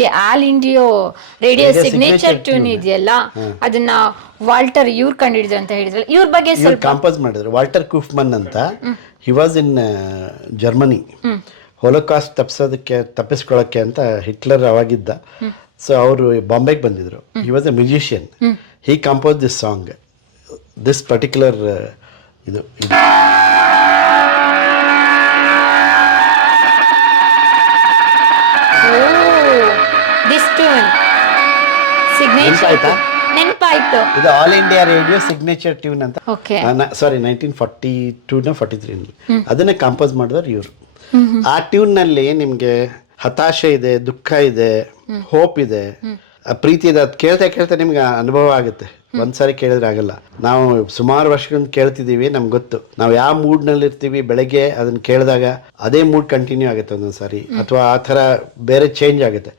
ಇಲ್ಲಿ all India radio signature tune ಇದೆಯಲ್ಲ, ಅದನ್ನ ವಾಲ್ಟರ್ ಇವ್ರು ಕಂಡಿಡಿದ್ರು ಅಂತ ಹೇಳಿದ್ರಲ್ಲ, ಇವ್ರ ಬಗ್ಗೆ ಸ್ವಲ್ಪ ಕಂಪೋಸ್ ಮಾಡಿದ್ರು. ವಾಲ್ಟರ್ ಕೂಫ್ಮನ್ ಅಂತ, ಹಿ ವಾಸ್ ಇನ್ ಜರ್ಮನಿ. ಹೊಲೋಕಾಸ್ಟ್ ತಪ್ಪಿಸ್ಕೊಳ್ಳೋಕ್ಕೆ ಅಂತ ಹಿಟ್ಲರ್ ಅವಾಗಿದ್ದ. ಸೊ ಅವರು ಬಾಂಬೆಗೆ ಬಂದಿದ್ರು. He was A musician. He compose this song, this particular ಇದು ನೆನಪಾಯ್ತಾ? ನೆನಪಾಯ್ತು. ಇದು all India radio signature tune ಅಂತ. ಓಕೆ. ಸಾರಿ 1942 43 ಅದನ್ನೇ ಕಂಪೋಸ್ ಮಾಡಿದವ್ರು ಇವರು. ಆ ಟ್ಯೂನ್ನಲ್ಲಿ ನಿಮಗೆ ಹತಾಶೆ ಇದೆ, ದುಃಖ ಇದೆ, ಹೋಪ್ ಇದೆ, ಪ್ರೀತಿ ಇದೆ. ಅದು ಕೇಳ್ತಾ ಕೇಳ್ತಾ ನಿಮ್ಗೆ ಅನುಭವ ಆಗುತ್ತೆ. ಒಂದ್ಸಾರಿ ಕೇಳಿದ್ರೆ ಆಗಲ್ಲ. ನಾವು ಸುಮಾರು ವರ್ಷಗಳಿಂದ ಕೇಳ್ತಿದ್ದೀವಿ, ನಮ್ಗೆ ಗೊತ್ತು ನಾವು ಯಾವ ಮೂಡ್ನಲ್ಲಿ ಇರ್ತೀವಿ. ಬೆಳಗ್ಗೆ ಅದನ್ನ ಕೇಳಿದಾಗ ಅದೇ ಮೂಡ್ ಕಂಟಿನ್ಯೂ ಆಗುತ್ತೆ ಒಂದೊಂದ್ಸಾರಿ, ಅಥವಾ ಆ ಥರ ಬೇರೆ ಚೇಂಜ್ ಆಗುತ್ತೆ.